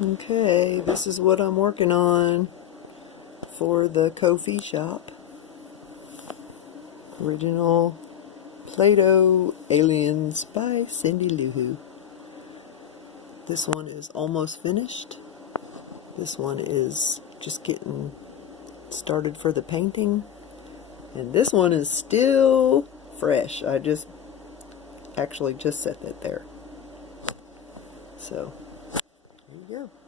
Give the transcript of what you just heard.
Okay, this is what I'm working on for the Ko-fi shop. Original Play-Doh Aliens by Cindy Lou Who. This one is almost finished. This one is just getting started for the painting. And this one is still fresh. I just actually just set that there. So, here you go.